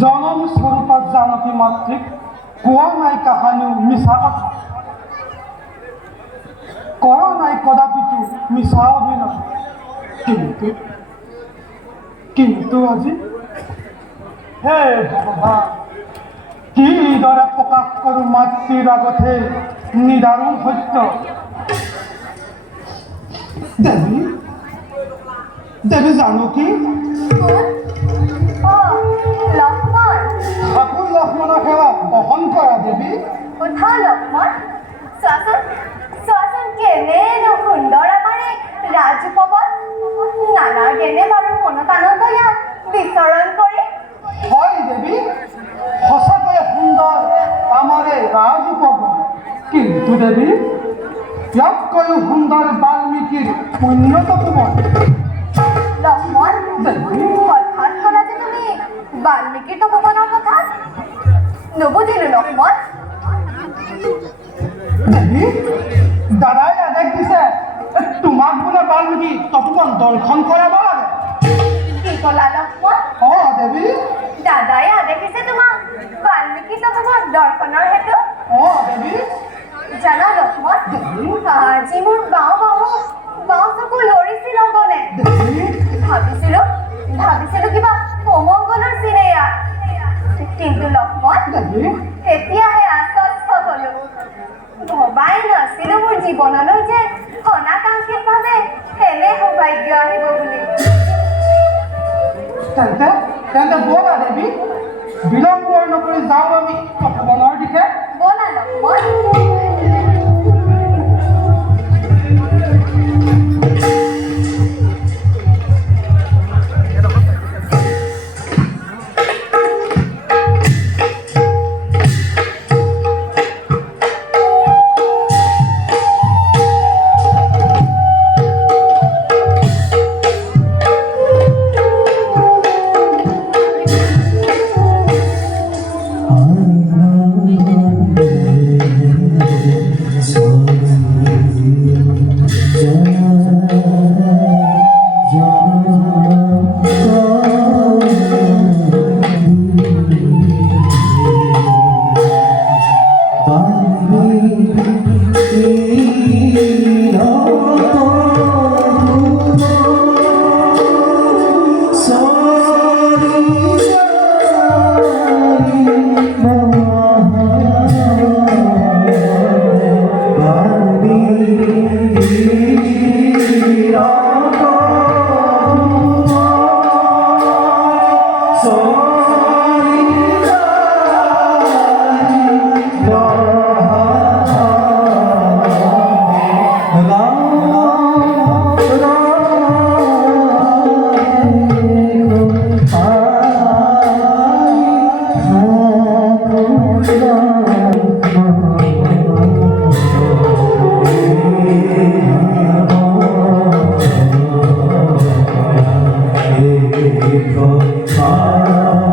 জনম স্বৰূপা জানকী মাতৃক কোৱা নাই কাহানিও মিছা কথা, কৰা নাই কদাপিতো মিছা অভিনয়। কিন্তু আজি হে ভগৱান, কিদৰে প্ৰকাশ কৰোঁ মাতৃৰ আগতহে নিদাৰুণ সত্য। দেৱী, দেৱী জানকী, ঠাকুৰ লক্ষ্মণৰ সেৱা বহন কৰা দেৱী। উঠা লক্ষ্মণ, চোৱাচোন চোৱাচোন কেনেনো সুন্দৰ আমাৰ এই ৰাজপৱন। নালাগেনে বাৰু মনত আনন্দ ইয়াত বিচৰণ কৰি? হয় দেৱী, সঁচাকৈয়ে সুন্দৰ আমাৰ এই ৰাজপৱন। কিন্তু দেৱী, ইয়াতকৈও সুন্দৰ বাল্মীকিৰ পুণ্যতপোবন। লক্ষ্মণ, হঠাৎ ক'লা যে তুমি বাল্মীকিৰ তপোবনৰ কথা? নুবুজিলো লক্ষ্মণ। দেৱী, দাদাই আদেশ দিছে তোমাক বোলে বাল্মীকি তপোবন দৰ্শন কৰাব লাগে। কি ক'লা লক্ষ্মণ? দেৱী, দাদাই আদেশ দিছে তোমাক বাল্মীকি তপোবন দৰ্শনৰ হেতু? দেৱী। জানা লক্ষ্মণ, আজি মোৰ বাওঁ চকু লৰিছিল অগণে। ভাবিছিলো কিবা অমংগলৰ চিনে ইয়াত। কিন্তু লক্ষ্মণ, তেতিয়াহে আশ্বস্ত হলো। ভবাই নাছিলো মোৰ জীৱনলৈ যে অনাকাংক্ষিতভাৱে এনে সৌভাগ্য আহিব বুলি। তেন্তে ব'লা দেৱী, বিলম্ব নকৰি যাওঁ আমি তপোবনৰ দিশে। ব'লা লক্ষ্মণ। Because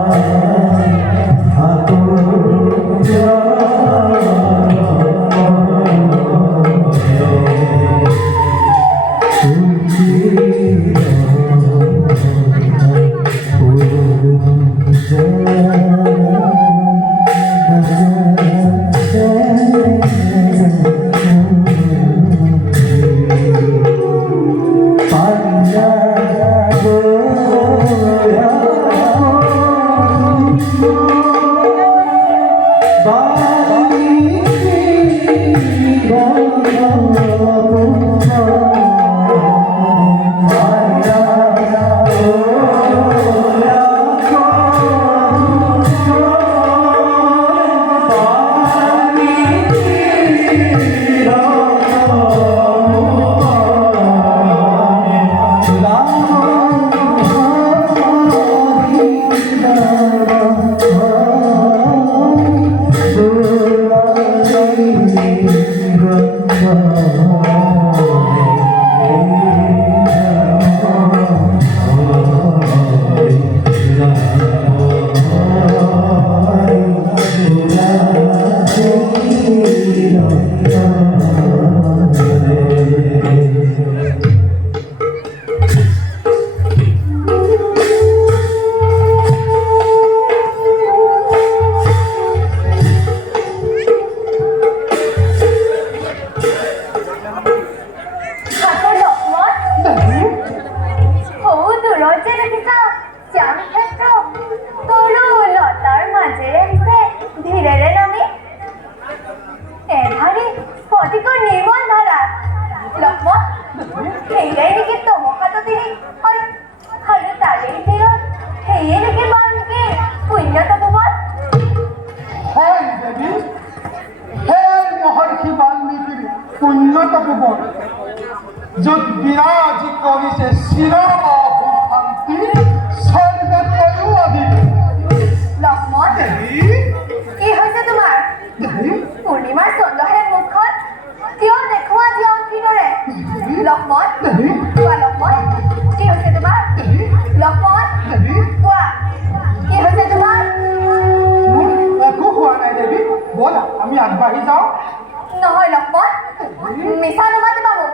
মিছা নুমাতিবা মোক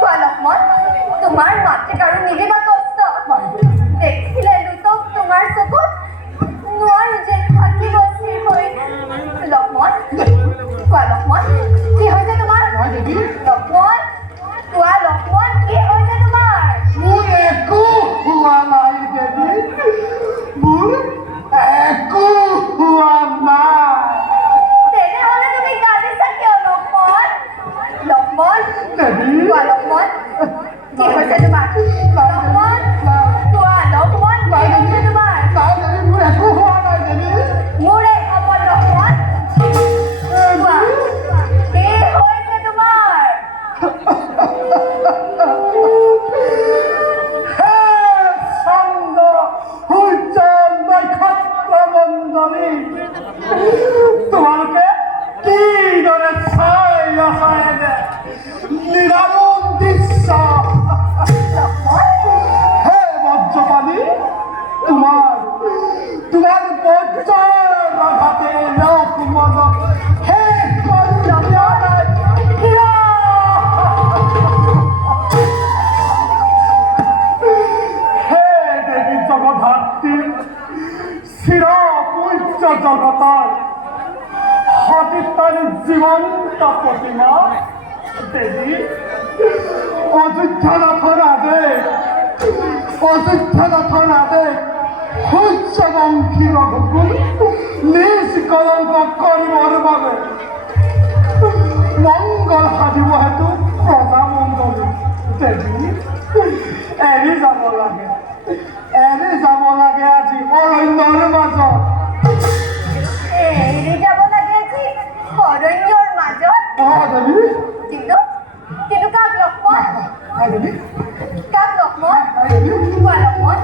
কোৱা লক্ষ্মণ তোমাৰ মাতৃক আৰু নিদিবা কষ্ট দেখিলে লুটক তোমাৰ চকুত নোৱাৰো যে থাকিব স্থিৰ হৈ লক্ষ্মণ কোৱা লক্ষ্মণ কি হৈছে তোমাৰ লক্ষ্মণ কোৱা লক্ষ্মণ কি হৈছে তোমাৰ মোৰ একো হোৱা নাই দেৱী মোৰ একো হোৱা নাই তেনেহ'লে তুমি কান্দিছা কিয় লক্ষ্মণ লক্ষ্মণ দেৱী কোৱা লক্ষ্মণ কি হৈছে তোমাৰ লক্ষ্মণ কোৱা লক্ষ্মণ কি হৈছে তোমাৰ নাই দেৱী মোৰ একো হোৱা নাই দেৱী মোৰে অমল লক্ষ্মণ কোৱা কি হৈছে তোমাৰ হে চন্দ্ৰ সূৰ্য নক্ষত্ৰমণ্ডলী তোমালোকে কিদৰে চাই আছা এনে নিদাৰুণ দৃশ্য হে বজ্ৰপাণি তোমাৰ বজ্ৰৰ আঘাতে লোকমনক শেষ কৰি দিয়া নাই কিয়? হে দেৱী জগধাত্ৰী চিৰ পূজ্য জগতৰ সতীত্বৰ জীৱন্ত প্ৰতিমা দেৱী অযোধ্যানাথৰ আদেশ সূৰ্যবংশী ৰঘুকুল নিজ কলংক কৰিবৰ বাবে মংগল সাধিব হেতু প্ৰজামণ্ডলী দেৱী এৰি যাব লাগে আজি অৰণ্যৰ মাজত এৰি যাব লাগে আজি অৰণ্যৰ মাজত দেৱী কিন্তু কাক লক্ষ্মণ দেৱী কাক লক্ষ্মণ দেৱী কোৱা লক্ষ্মণ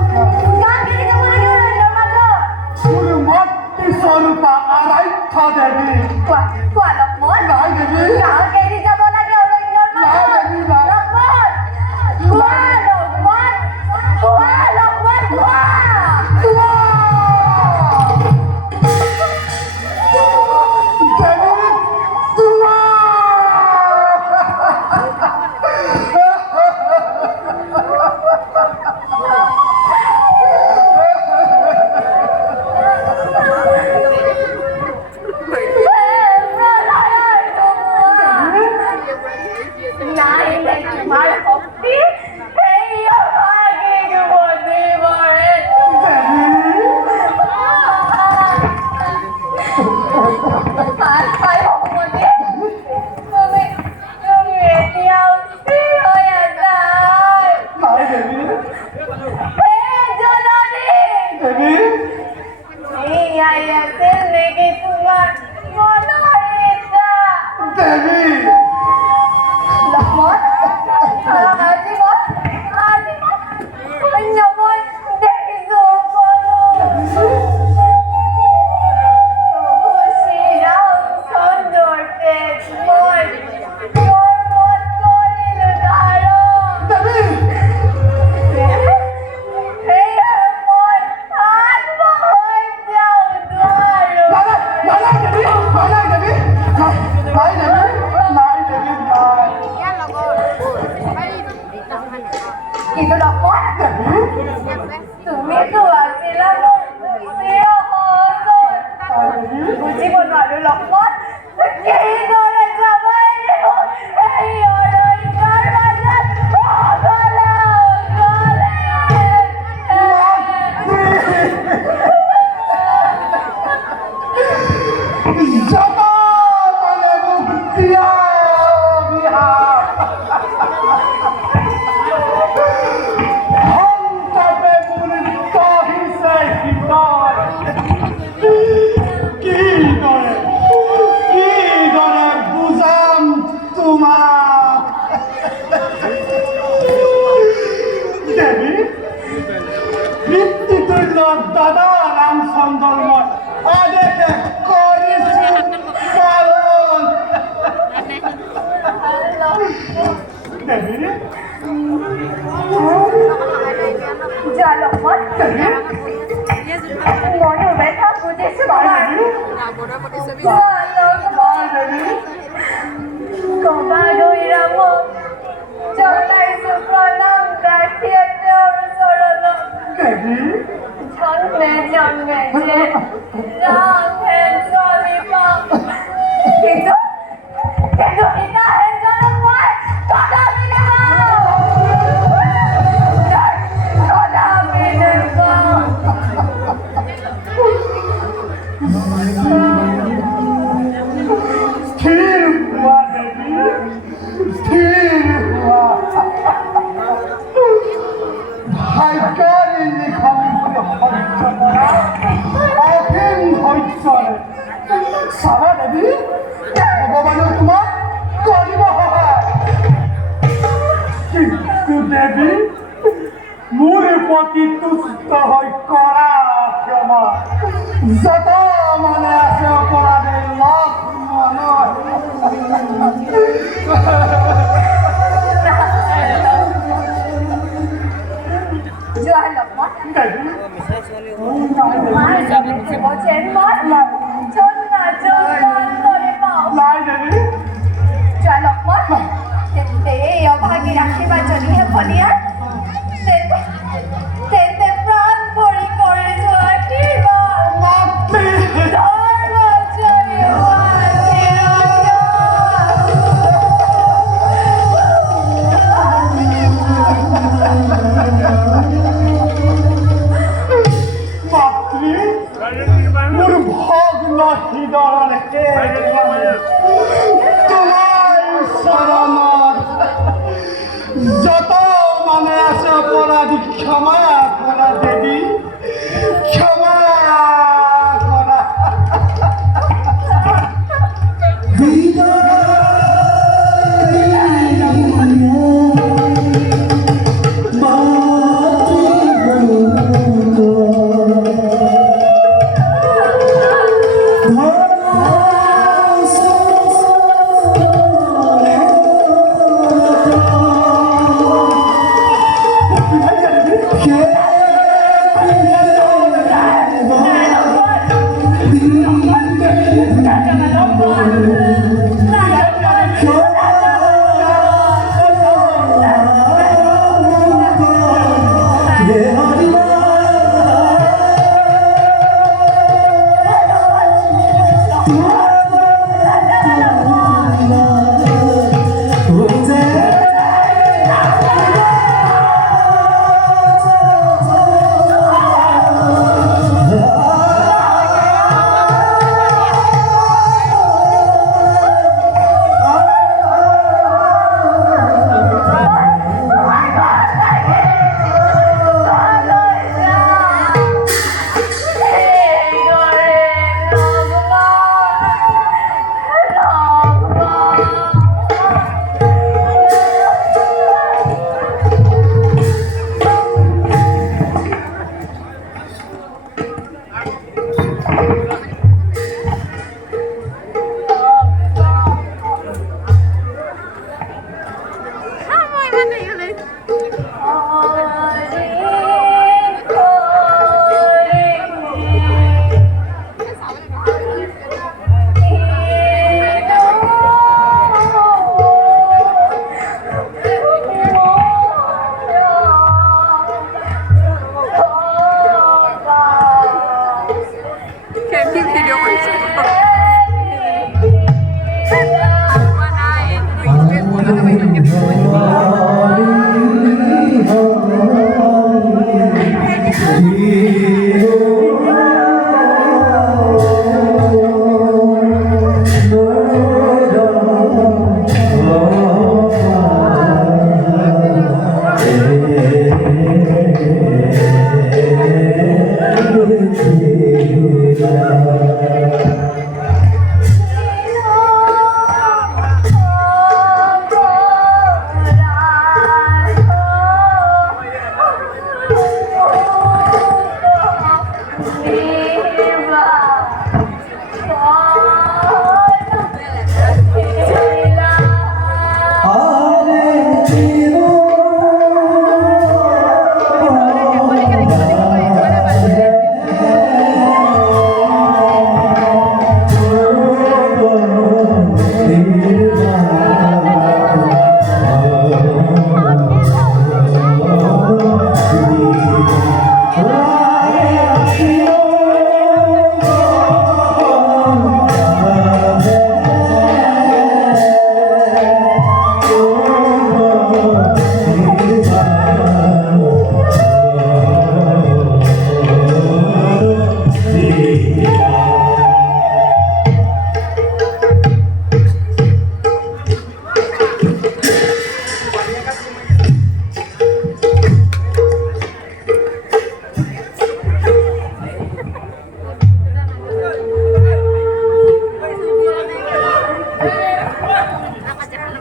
কাক এৰি যাব লাগে অৰণ্যৰ মাজত মোৰ মাতৃস্বৰূপা আৰাধ্য দেৱী কোৱা লক্ষ্মণ নাই দেৱী কাক এৰি যাব লাগে অৰণ্যৰ মাজত লক্ষ্মণ কোৱা লক্ষ্মণ কোৱা দাদা রামচন্দ্র আদেশে করিছি পালন দেবী যা লক্ষ্মণ মনে ব্যথা বুঝেছে বাবা লক্ষ্মণ কবা গৈ রাম দেবী জন্মে জন্মে যে রাখেন জলিপাপ কিন্তু পিতা হেন জনম মই কদাপি নাপাওঁ কদাপি নাপাওঁ স্থিৰ হোৱা দেৱী স্থিৰ হোৱা ভাগ্যৰ লিখন সহ্য কৰা অসীম ধৈৰ্যৰে চাবা দেৱী ভগৱানে তোমাক কৰিব সহায় কিন্তু দেৱী মোৰ প্ৰতি তুষ্ট হৈ কৰা ক্ষমা যত মানে আছে অপৰাধে লগ মনৰ জয় লক্ষ্মণ দেৱী নাই দেৱী জয় লক্ষ্মণ এই অভাগী ৰাখিবা যদিহে ফলিয়াৰ তেন্তে প্ৰাণ ভৰি কৰি যোৱা আশীৰ্বাদ মাতৃ ধৰ্মজয় মাতৃ মোৰ ভগ্ন হৃদয়ৰে তোমাৰ চৰণত যত মানে আছে অপৰাধী ক্ষমা কৰা দেৱী ক্ষমা কৰা Yeah.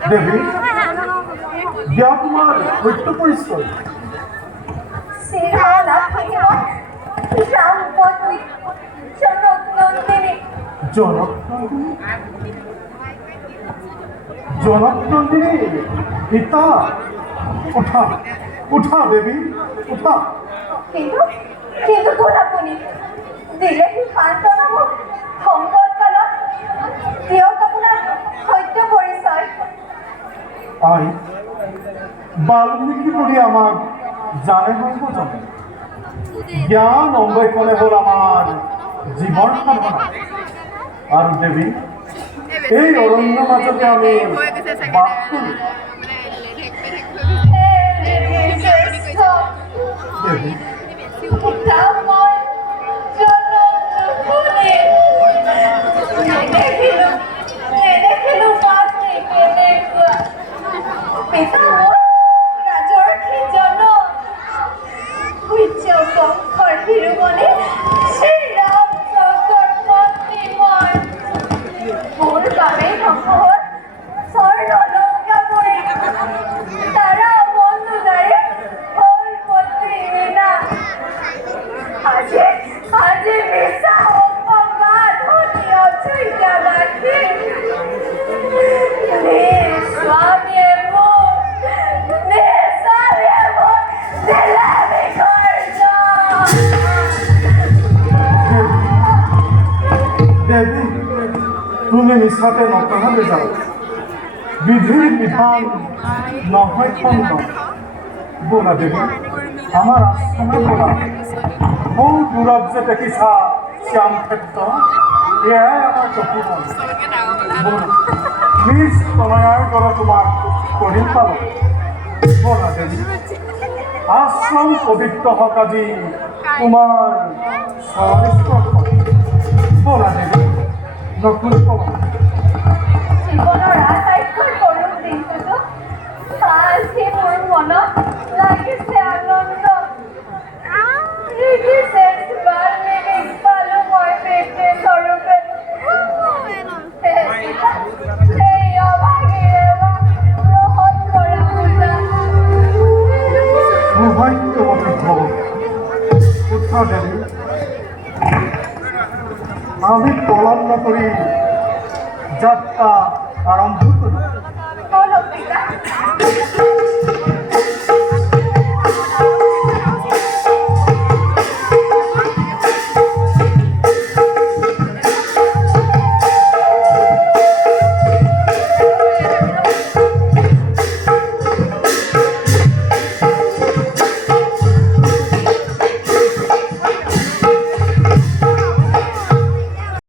দেৱী বিয়া তোমাৰ সত্য পৰিচয় শ্ৰীৰালা থেকে ৰামপত্নী জনক নন্দিনী জনক নন্দিনী পিতা উঠা উঠা দেৱী উঠা কিন্তু কিন্তু তোলাপুনি দিলে কি শান্তনা মোক সংকট কালত দিয়ক আপোনাৰ সত্য পৰিচয় আই বাল্মীকি বুলি আমাক জানে হব জানে জ্ঞান অংগইখনে হ'ল আমাৰ জীৱন সাধনা আৰু দেৱী এই অৰণ্য মাজতে আমি বাস কৰোঁ দেৱী দেৱী তুমি মিছাতে নকহালে যাও বিধিৰ বিধান নহয় খণ্ড বোলা দেৱী আমাৰ আশ্ৰমে বোলা বহু দূৰত যে দেখিছা শ্যাম ক্ষেত্ৰ এয়াই আমাৰ চকুমন নিজ তনয়াৰ দৰে তোমাক কৰিম পালোঁ বোলা দেৱী আশ্ৰম পবিত্ৰ হওক আজি তোমাৰ স্মৰণ বোলা দেৱী নতুন ক'বা জীৱনৰ আটাইতকৈ সৰু দিনটোতো আজি মোৰ মনত লাগিছে আনন্দ পালো মই পেটে স্বৰূপে এই অভাগীয়ে গ্ৰহণ কৰা পূজা সৌভাগ্যৱতী হব উঠা দেৱী আমি পলম নকৰি যাত্ৰা আৰম্ভ কৰোঁ